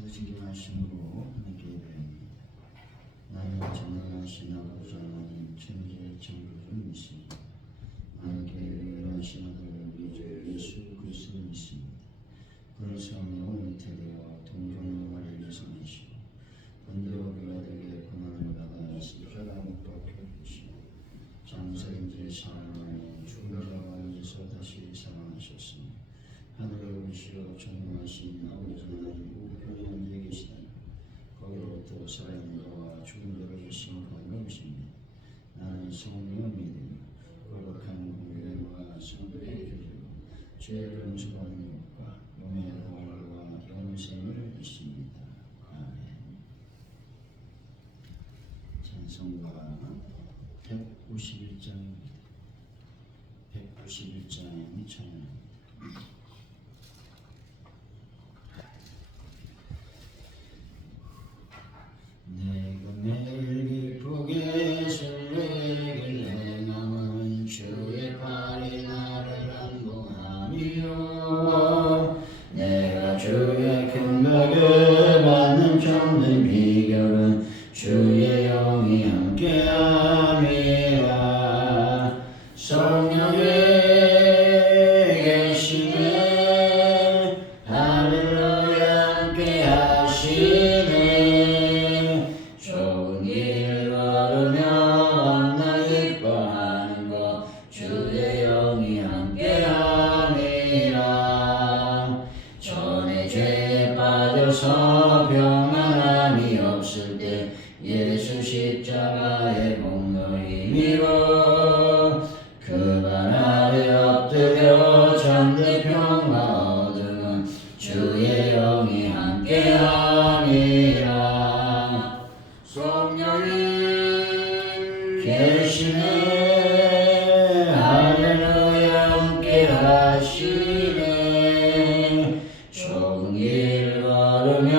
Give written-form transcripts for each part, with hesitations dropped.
거두시기 말씀으로 함께 예배합니다. 나는 전능하신 아버지 하나님 천지의 창조주 믿습니다. 하나님께 일하신 아들 우리 주 예수 그리스도를 믿습니다. 그를 사랑하고 잉태되어 동정마리아를 예수님이시고 본디오 빌라도에게 고난을 받아 십자가 못 박혀 죽으시고 장사인 지 사랑하여 죽은 자 가운데서 다시 살아나셨으니 하늘에 오시어 전능하신 아버지 하나님 우편에 앉아 계시다니 거기로부터 살아있는 죽은 자를 심판하러 오십니다. 나는 성령을 믿으며 거룩한 공교회와 성도의 교제로 죄를 용서받는 것과 영의 부활과 영생을 믿습니다. 아멘. 찬송가 191장입니다. 191장 찬양. 내가 매일 기쁘게 설레길 행함은 주의 팔이 나를 안보하며 내가 주의 큰 벽을 받는 참된 비결은 주의 영이 함께함이라. 성령이 계시네 할렐루야 함께하시네. 좋은 길 걸으며 만나 기뻐하는 것 주의 영이 함께함이라. 전에 죄에 빠져서 평안함이 없을 때 예수 십자가의 공로 힘입어 그 발 아래 엎드려 참된 평화 얻음은 주의 영이 함께함이라. 성령이 계시네 할렐루야 함께하시네. 좋은 길 걸으며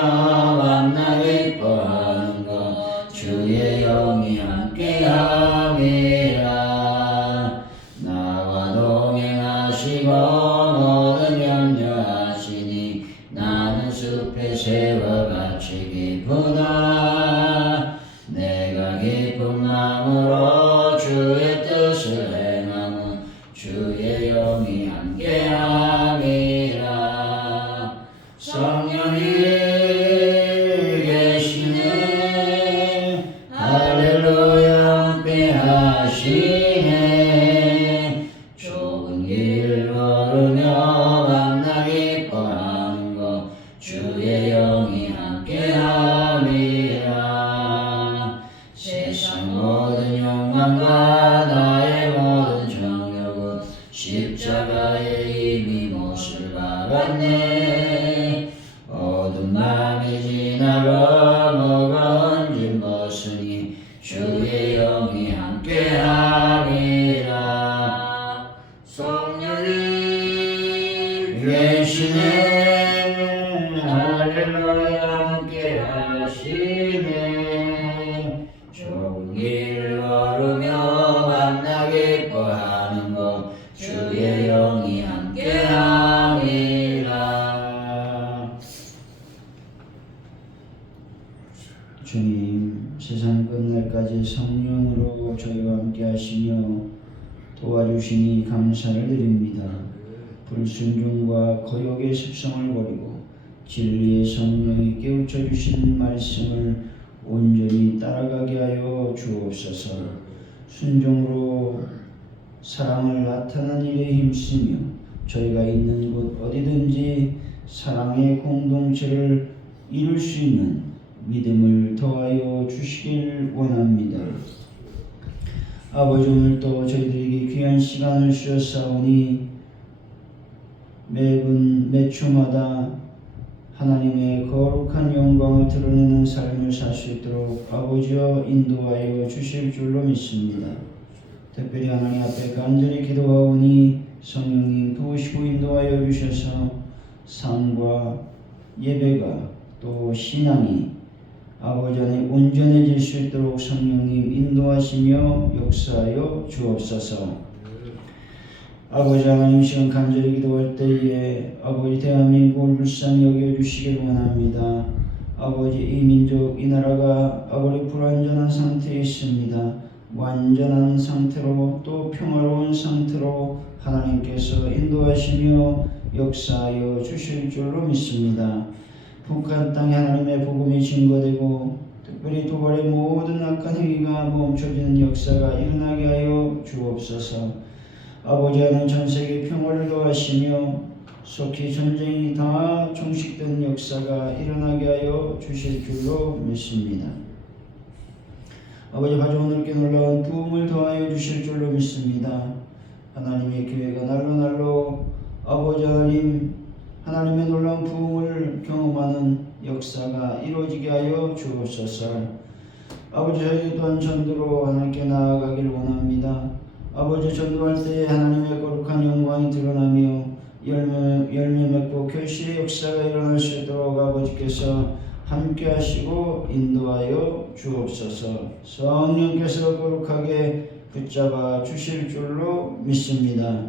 만나 기뻐하는 것 주의 영이 함께함이라. 나와 동행하시고 모든 염려하시니 나는 숲의 새와 같이 기쁘다. 내가 기쁜 마음으로 주의 뜻을 행함은 주의 영이 함께함이라. 성령이 계시네 할렐루야 함께하시네. 좋은 길 걸으며 만나 기뻐하는 것 주의 영이 함께함이라. 세상 모든 욕망과 나의 모든 정욕은 십자가에 이미 못을 박았네. 어두운 밤이 지나고 뭐가 얹은 벗으니 주의 영이 함께함이라. 성령이 계시네 할렐루야 함께하시네. 좋은 길 걸으며 만나 기뻐하는 것 주의 영이 함께함이라. 주님, 세상 끝날까지 성령으로 저희와 함께 하시며 도와주시니 감사를 드립니다. 불순종과 거욕의 습성을 버리고 진리의 성령이 깨우쳐 주신 말씀을 온전히 따라가게 하여 주옵소서. 순종으로 사랑을 나타내는 일에 힘쓰며 저희가 있는 곳 어디든지 사랑의 공동체를 이룰 수 있는 믿음을 더하여 주시길 원합니다. 아버지, 오늘도 저희들에게 귀한 시간을 주셨사오니 매주마다 하나님의 거룩한 영광을 드러내는 삶을 살 수 있도록 아버지여 인도하여 주실 줄로 믿습니다. 특별히 하나님 앞에 간절히 기도하오니 성령님 도우시고 인도하여 주셔서 삶과 예배가 또 신앙이 아버지 안에 온전해질 수 있도록 성령님 인도하시며 역사하여 주옵소서. 아버지 하나님, 시간 간절히 기도할 때에 아버지 대한민국을 불쌍히 여겨주시길 원합니다. 아버지, 이 민족, 이 나라가 아버지 불완전한 상태에 있습니다. 완전한 상태로 또 평화로운 상태로 하나님께서 인도하시며 역사하여 주실 줄로 믿습니다. 북한 땅에 하나님의 복음이 증거되고 특별히 도발의 모든 악한 행위가 멈춰지는 역사가 일어나게 하여 주옵소서. 아버지, 하나님 전 세계 평화를 도하시며 속히 전쟁이 다 종식된 역사가 일어나게 하여 주실 줄로 믿습니다. 아버지, 가족들께 놀라운 부흥을 더하여 주실 줄로 믿습니다. 하나님의 교회가 날로 아버지 하나님, 하나님의 놀라운 부흥을 경험하는 역사가 이루어지게 하여 주옵소서. 아버지, 저희 또한 전도로 하나님께 나아가기를 원합니다. 아버지, 전도할 때 하나님의 거룩한 영광이 드러나며 열매 맺고 결실의 역사가 일어날 수 있도록 아버지께서 함께 하시고 인도하여 주옵소서. 성령께서 거룩하게 붙잡아 주실 줄로 믿습니다.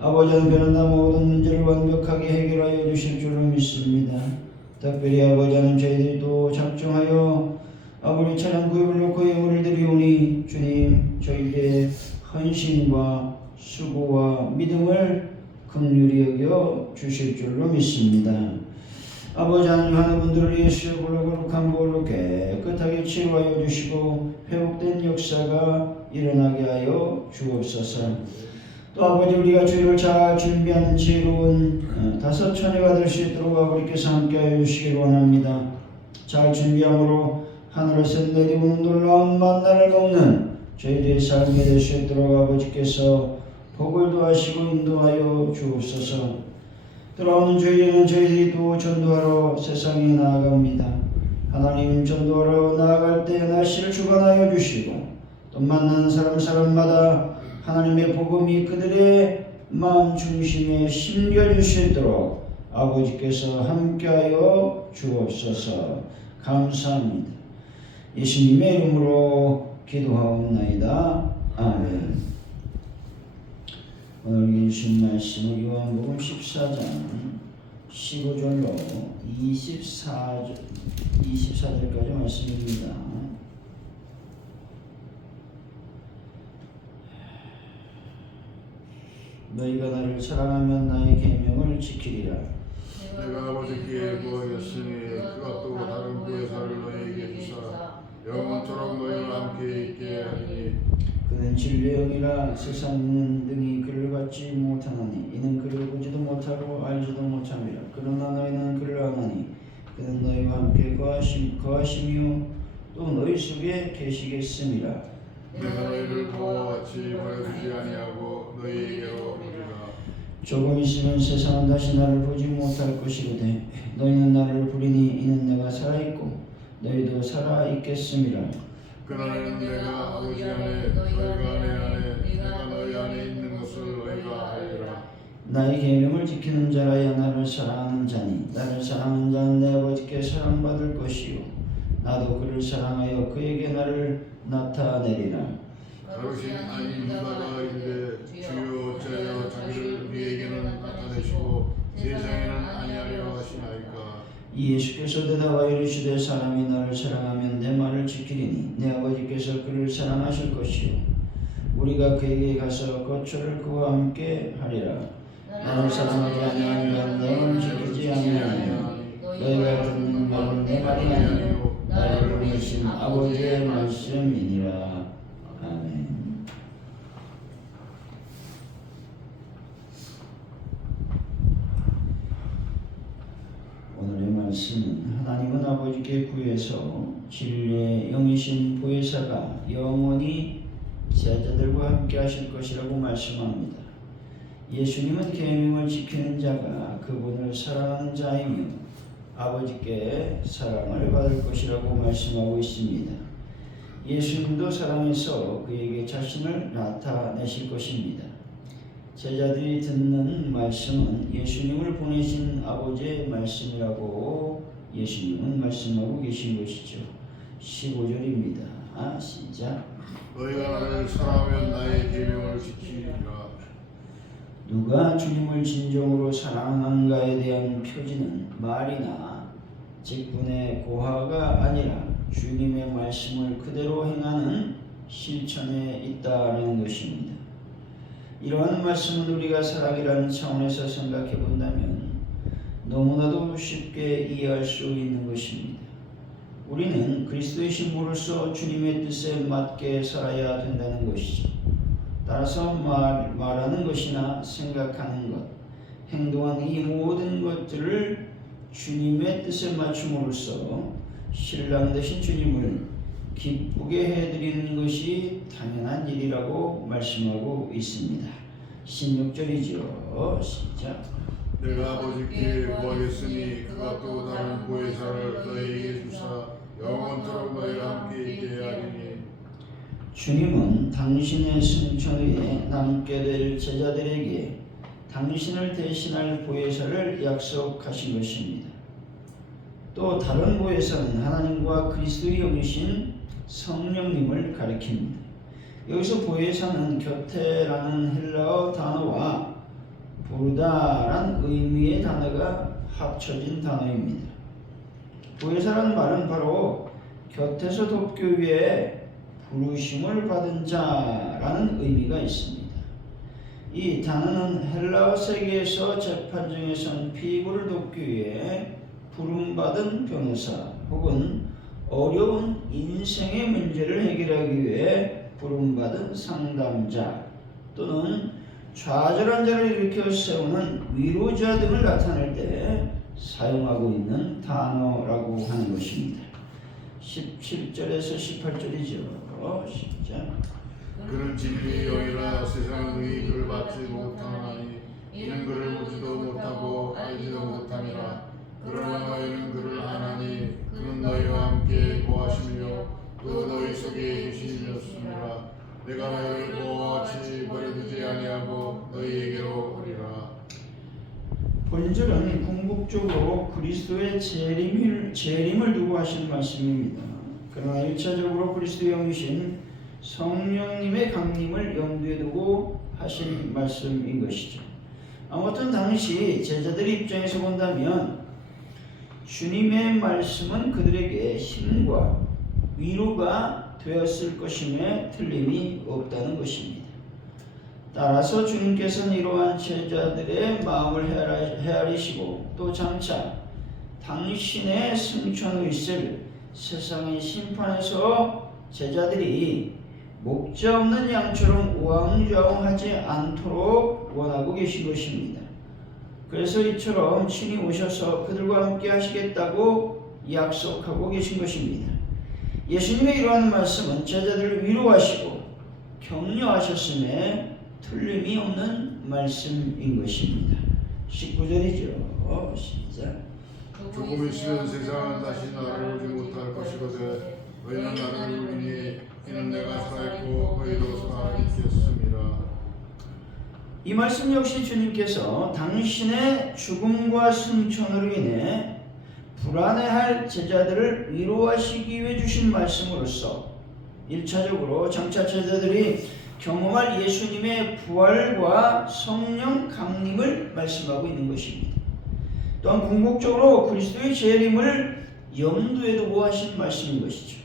아버지는 베란다 모든 문제를 완벽하게 해결하여 주실 줄로 믿습니다. 특별히 아버지는 저희들도 작정하여 아버지 찬양 구역을 놓고 예물을 드리오니 주님, 저희들의 헌신과 수고와 믿음을 긍휼히 여겨 주실 줄로 믿습니다. 아버지 하나님, 하나분들을 예수의 보혈로 거룩한 보혈로 깨끗하게 치료하여 주시고 회복된 역사가 일어나게 하여 주옵소서. 또 아버지, 우리가 주일을 잘 준비하는 지혜로운 다섯 처녀가 될 수 있도록 아버지께서 함께하여 주시길 원합니다. 잘 준비함으로 하늘에서 내려오는 놀라운 만나를 먹는 저희들의 삶이 될 수 있도록 아버지께서 복을 도하시고 인도하여 주옵소서. 돌아오는 주일에는 저희들이 또 전도하러 세상에 나아갑니다. 하나님, 전도하러 나아갈 때 날씨를 주관하여 주시고 또 만나는 사람마다 하나님의 복음이 그들의 마음 중심에 심겨질 수 있도록 아버지께서 함께하여 주옵소서. 감사합니다. 예수님의 이름으로 기도하옵나이다. 아멘. 오늘 주신 말씀은 요한복음 14장 15절로 24절까지 말씀입니다. 너희가 나를 사랑하면 나의 계명을 지키리라. 내가 아버지께 구하였으니 그가 또 다른 구혜사를 너희에게 주사 영원토록 너희와 함께 있게 하리니 그는 진리의 영이라 세상은 능히 그를 받지 못하나니 이는 그를 보지도 못하고 알지도 못함이라. 그러나 너희는 그를 아나니 그는 너희와 함께 거하시며 또 너희 속에 계시겠음이라. 내가 너희를 보아와 같이 버려두지 아니하고 너희에게로 오리라. 조금 있으면 세상은 다시 나를 보지 못할 것이로되 너희는 나를 부리니 이는 내가 살아있고 너희도 살아있겠음이라. 그날에는 내가 아버지 안에 너희가 내 안에 내가 너희 안에 있는 것을 너희가 알리라. 나의 계명을 지키는 자라야 나를 사랑하는 자니 나를 사랑하는 자는 내 아버지께 사랑받을 것이요 나도 그를 사랑하여 그에게 나를 나타내리라. 가로신 아니 유다가 이르되 주여 어찌하여 자기를 우리에게는 나타내시고 세상에는 아니하려 하시나이까. 예수께서 대답하여 이르시되 사람이 나를 사랑하면 내 말을 지키리니 내 아버지께서 그를 사랑하실 것이요 우리가 그에게 가서 거처를 그와 함께 하리라. 나를 사랑하지 아니하는 자는 내 말을 지키지 아니하니 너희가 듣는 말은 내 말이 아니요 나를 보내신 아버지의 말씀이니라. 아멘. 오늘의 말씀은 하나님은 아버지께 구해서 진리의 영이신 보혜사가 영원히 제자들과 함께 하실 것이라고 말씀합니다. 예수님은 계명을 지키는 자가 그분을 사랑하는 자이며 아버지께 사랑을 받을 것이라고 말씀하고 있습니다. 예수님도 사랑해서 그에게 자신을 나타내실 것입니다. 제자들이 듣는 말씀은 예수님을 보내신 아버지의 말씀이라고 예수님은 말씀하고 계신 것이죠. 15절입니다. 시작. 너희가 나를 사랑하면 나의 계명을 지키리라. 누가 주님을 진정으로 사랑하는가에 대한 표지는 말이나 직분의 고하가 아니라 주님의 말씀을 그대로 행하는 실천에 있다는 것입니다. 이러한 말씀은 우리가 사랑이라는 차원에서 생각해 본다면 너무나도 쉽게 이해할 수 있는 것입니다. 우리는 그리스도의 신부로서 주님의 뜻에 맞게 살아야 된다는 것이죠. 따라서 말하는 것이나 생각하는 것, 행동하는 이 모든 것들을 주님의 뜻에 맞춤으로써 신랑 되신 주님을 기쁘게 해드리는 것이 당연한 일이라고 말씀하고 있습니다. 16절이죠. 시작. 내가 아버지께 구하겠으니 그가 또 다른 보혜사를 너희에게 주사 영원토록 너희와 함께 있게 하리니. 주님은 당신의 승천 후에 남게 될 제자들에게 당신을 대신할 보혜사를 약속하신 것입니다. 또 다른 보혜사는 하나님과 그리스도의 영이신 성령님을 가리킵니다. 여기서 보혜사는 곁에라는 헬라어 단어와 부르다란 의미의 단어가 합쳐진 단어입니다. 보혜사라는 말은 바로 곁에서 돕기 위해 부르심을 받은 자라는 의미가 있습니다. 이 단어는 헬라어 세계에서 재판정에선 피고를 돕기 위해 부름받은 변호사 혹은 어려운 인생의 문제를 해결하기 위해 부름받은 상담자 또는 좌절한 자를 일으켜 세우는 위로자 등을 나타낼 때 사용하고 있는 단어라고 하는 것입니다. 17절에서 18절이죠. 시작. 그는 진리의 영이라 세상은 능히 그를 받지 못하나니 이는 그를 보지도 못하고 알지도 못하니라. 그러나 너희는 그를 아나니 그는 너희와 함께 거하시며 또 너희 속에 계시렸습니다. 내가 너희를 보호하지 버려두지 아니하고 너희에게로 오리라. 본절은 궁극적으로 그리스도의 재림을 두고 하신 말씀입니다. 그러나 1차적으로 그리스도의 영이신 성령님의 강림을 염두에 두고 하신 말씀인 것이죠. 아무튼 당시 제자들의 입장에서 본다면 주님의 말씀은 그들에게 힘과 위로가 되었을 것임에 틀림이 없다는 것입니다. 따라서 주님께서는 이러한 제자들의 마음을 헤아리시고 또 장차 당신의 승천 후 있을 세상의 심판에서 제자들이 목자 없는 양처럼 우왕좌왕하지 않도록 원하고 계신 것입니다. 그래서 이처럼 친히 오셔서 그들과 함께 하시겠다고 약속하고 계신 것입니다. 예수님의 이러한 말씀은 제자들을 위로하시고 격려하셨음에 틀림이 없는 말씀인 것입니다. 19절이죠. 시작. 조금 있으면 세상은 다시 나를 보지 못할 것이거든 너희는 나를 보리니 이는 내가 살아있고 너희도 살아있겠습니다. 이 말씀 역시 주님께서 당신의 죽음과 승천으로 인해 불안해할 제자들을 위로하시기 위해 주신 말씀으로서 1차적으로 장차 제자들이 경험할 예수님의 부활과 성령 강림을 말씀하고 있는 것입니다. 또한 궁극적으로 그리스도의 재림을 염두에 두고 하신 말씀인 것이죠.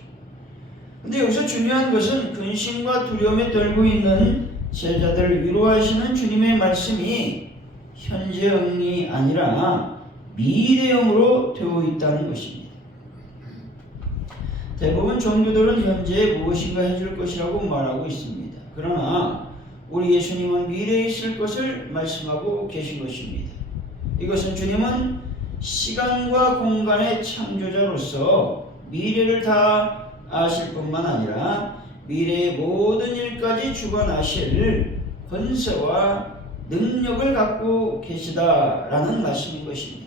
그런데 여기서 중요한 것은 근심과 두려움에 떨고 있는 제자들을 위로하시는 주님의 말씀이 현재형이 아니라 미래형으로 되어 있다는 것입니다. 대부분 종교들은 현재에 무엇인가 해줄 것이라고 말하고 있습니다. 그러나 우리 예수님은 미래에 있을 것을 말씀하고 계신 것입니다. 이것은 주님은 시간과 공간의 창조자로서 미래를 다 아실 뿐만 아니라 미래의 모든 일까지 주관하실 권세와 능력을 갖고 계시다라는 말씀인 것입니다.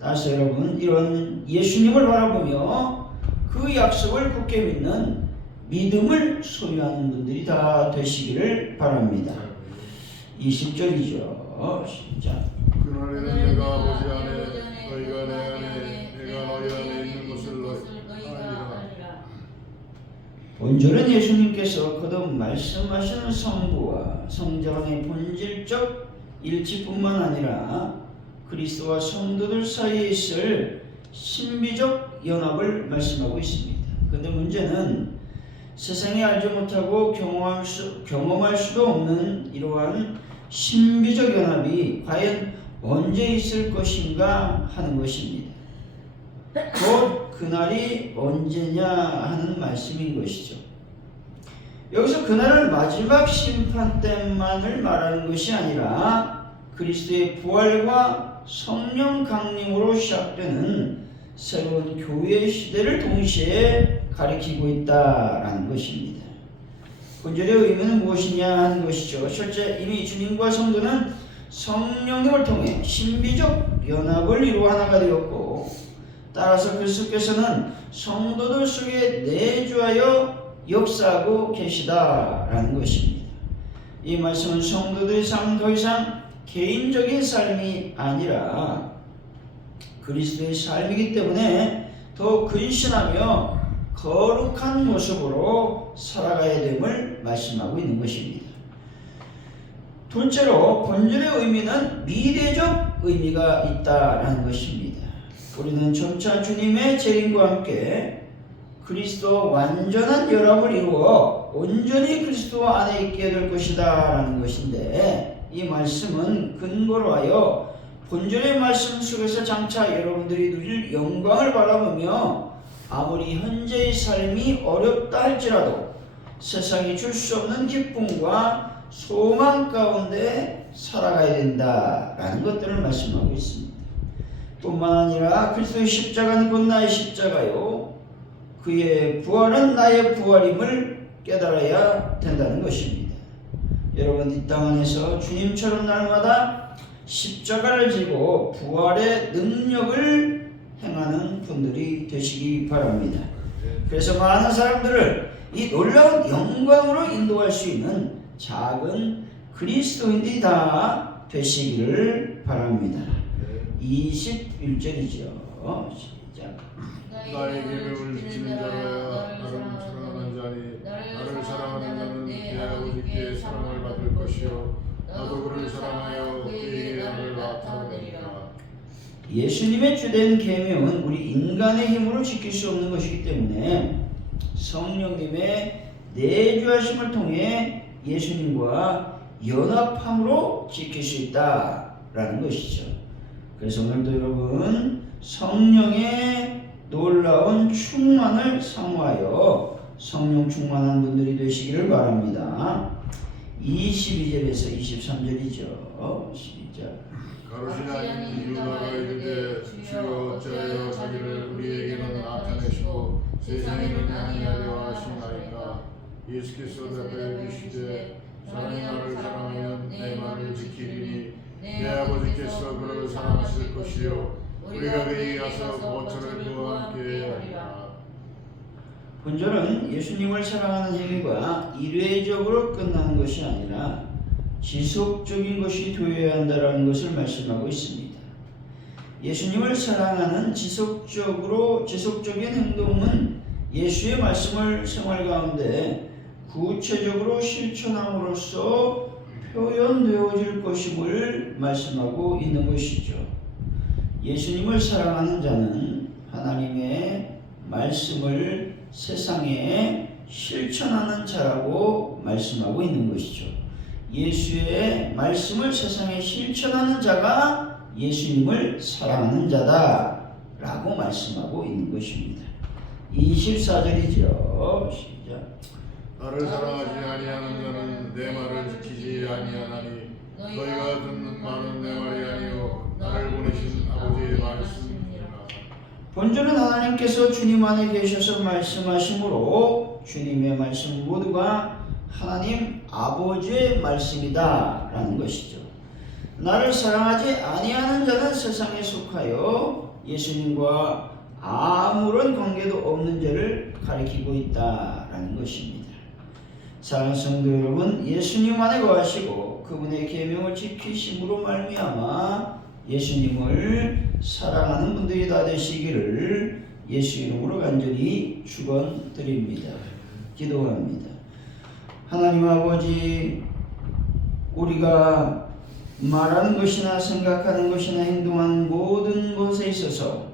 따라서 여러분, 이런 예수님을 바라보며 그 약속을 굳게 믿는 믿음을 소유하는 분들이 다 되시기를 바랍니다. 20절이죠. 시작. 그날에는 내가 아버지 안에 너희가 내 안에 내가 너희 안에 있는 것을 너희가 알리라. 본절은 예수님께서 거듭 말씀하시는 성부와 성자 간의 본질적 일치뿐만 아니라 그리스도와 성도들 사이에 있을 신비적 연합을 말씀하고 있습니다. 그런데 문제는 세상이 알지 못하고 경험할 수도 없는 이러한 신비적 연합이 과연 언제 있을 것인가 하는 것입니다. 곧 그날이 언제냐 하는 말씀인 것이죠. 여기서 그날은 마지막 심판 때만을 말하는 것이 아니라 그리스도의 부활과 성령 강림으로 시작되는 새로운 교회 시대를 동시에 가리키고 있다라는 것입니다. 본절의 의미는 무엇이냐 하는 것이죠. 실제 이미 주님과 성도는 성령님을 통해 신비적 연합을 이루어 하나가 되었고, 따라서 그리스도께서는 성도들 속에 내주하여 역사하고 계시다라는 것입니다. 이 말씀은 성도들의 삶은 더 이상 개인적인 삶이 아니라 그리스도의 삶이기 때문에 더 근신하며 거룩한 모습으로 살아가야 됨을 말씀하고 있는 것입니다. 둘째로 본절의 의미는 미래적 의미가 있다라는 것입니다. 우리는 점차 주님의 재림과 함께 그리스도 완전한 연합을 이루어 온전히 그리스도 안에 있게 될 것이다 라는 것인데, 이 말씀은 근거로 하여 본절의 말씀 속에서 장차 여러분들이 누릴 영광을 바라보며 아무리 현재의 삶이 어렵다 할지라도 세상이 줄 수 없는 기쁨과 소망 가운데 살아가야 된다라는 것들을 말씀하고 있습니다. 뿐만 아니라 그리스도의 십자가는 곧 나의 십자가요, 그의 부활은 나의 부활임을 깨달아야 된다는 것입니다. 여러분, 이 땅 안에서 주님처럼 날마다 십자가를 지고 부활의 능력을 행하는 분들이 되시기 바랍니다. 그래서 많은 사람들을 이 놀라운 영광으로 인도할 수 있는 작은 그리스도인들이 다 되시기를 바랍니다. 21절이죠. 시작. 나의 계명을 지키는 자라야 나를 사랑하는 자니 나를 사랑하는 자는 내 아버지께 사랑을 받을 것이요 나도 그를 사랑하여 그에게 나를 나타내리라. 예수님의 주된 계명은 우리 인간의 힘으로 지킬 수 없는 것이기 때문에 성령님의 내주하심을 통해 예수님과 연합함으로 지킬 수 있다라는 것이죠. 그래서 오늘도 여러분 성령의 놀라운 충만을 사모하여 성령 충만한 분들이 되시기를 바랍니다. 22절에서 23절이죠. 시작. 가로지나니 유다가 이르되 주여 어찌하여 자기를 우리에게는 나타내시고 세상에는 아니하려 하시나이까. 예수께서 대답하여 이르시되 사람이 나를 사랑하면 내 말을 지키리니 내 아버지께서 그를 사랑하실 것이요 우리가 그에게 가서 거처를 그와 함께 하리라. 본절은 예수님을 사랑하는 행위가 일회적으로 끝나는 것이 아니라 지속적인 것이 되어야 한다는 것을 말씀하고 있습니다. 예수님을 사랑하는 지속적인 행동은 예수의 말씀을 생활 가운데 구체적으로 실천함으로써 표현되어질 것임을 말씀하고 있는 것이죠. 예수님을 사랑하는 자는 하나님의 말씀을 세상에 실천하는 자라고 말씀하고 있는 것이죠. 예수의 말씀을 세상에 실천하는 자가 예수님을 사랑하는 자다라고 말씀하고 있는 것입니다. 24절이죠. 시작. 나를 사랑하지 아니하는 자는 내 말을 지키지 아니하나니 너희가 듣는 말은 내 말이 아니요 나를 보내신 아버지의 말씀이니라. 본절은 하나님께서 주님 안에 계셔서 말씀하심으로 주님의 말씀 모두가 하나님 아버지의 말씀이다 라는 것이죠. 나를 사랑하지 아니하는 자는 세상에 속하여 예수님과 아무런 관계도 없는 자를 가리키고 있다라는 것입니다. 사랑하는 성도 여러분, 예수님 안에 거하시고 그분의 계명을 지키심으로 말미암아 예수님을 사랑하는 분들이 다 되시기를 예수 이름으로 간절히 축원드립니다. 기도합니다. 하나님 아버지, 우리가 말하는 것이나 생각하는 것이나 행동하는 모든 것에 있어서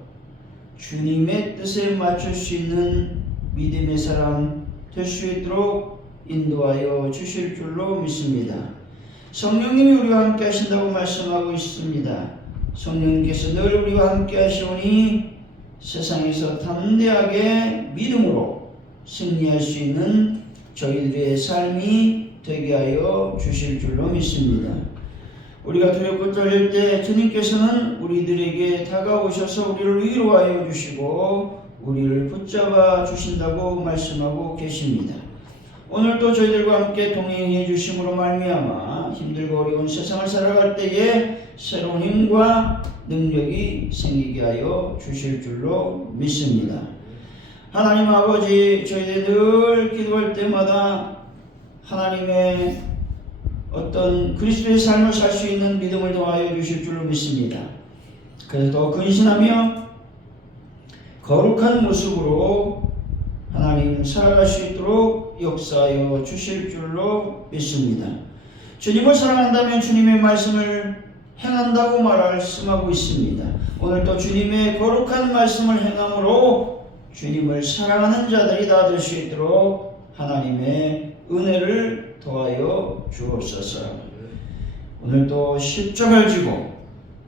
주님의 뜻에 맞출 수 있는 믿음의 사람 될 수 있도록 인도하여 주실 줄로 믿습니다. 성령님이 우리와 함께 하신다고 말씀하고 있습니다. 성령님께서 늘 우리와 함께 하시오니 세상에서 담대하게 믿음으로 승리할 수 있는 저희들의 삶이 되게 하여 주실 줄로 믿습니다. 우리가 두렵고 떨릴 때 주님께서는 우리들에게 다가오셔서 우리를 위로하여 주시고 우리를 붙잡아 주신다고 말씀하고 계십니다. 오늘도 저희들과 함께 동행해 주심으로 말미암아 힘들고 어려운 세상을 살아갈 때에 새로운 힘과 능력이 생기게 하여 주실 줄로 믿습니다. 하나님 아버지, 저희들 늘 기도할 때마다 하나님의 어떤 그리스도의 삶을 살 수 있는 믿음을 더하여 주실 줄로 믿습니다. 그래서 더 근신하며 거룩한 모습으로 하나님 살아갈 수 있도록 역사하여 주실 줄로 믿습니다. 주님을 사랑한다면 주님의 말씀을 행한다고 말씀하고 있습니다. 오늘도 주님의 거룩한 말씀을 행함으로 주님을 사랑하는 자들이 다 될 수 있도록 하나님의 은혜를 더하여 주옵소서. 오늘도 십자가를 지고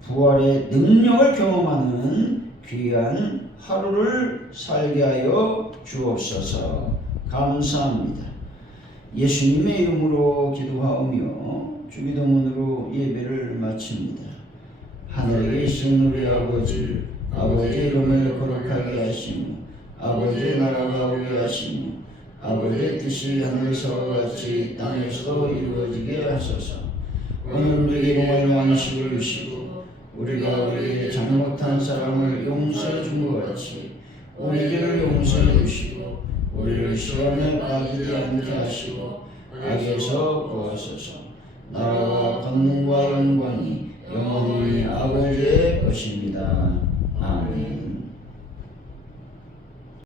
부활의 능력을 경험하는 귀한 하루를 살게 하여 주옵소서. 감사합니다. 예수님의 이름으로 기도하오며 주기도문으로 예배를 마칩니다. 하늘에 계신 우리 아버지, 아버지의 이름을 거룩하게 하시며 아버지의 나라가 오게 하시며 아버지의 뜻이 하늘에서와 같이 땅에서도 이루어지게 하소서. 오늘 우리에게 공을 양식을 주시고 우리가 우리에게 잘못한 사람을 용서해 준 것 같이 우리 죄를 용서해 주시고 우리를 시험에 빠지지 않게 하시고 악에서 구하소서. 나라와 권능과 영광이 영원히 아버지의 것입니다. 아멘.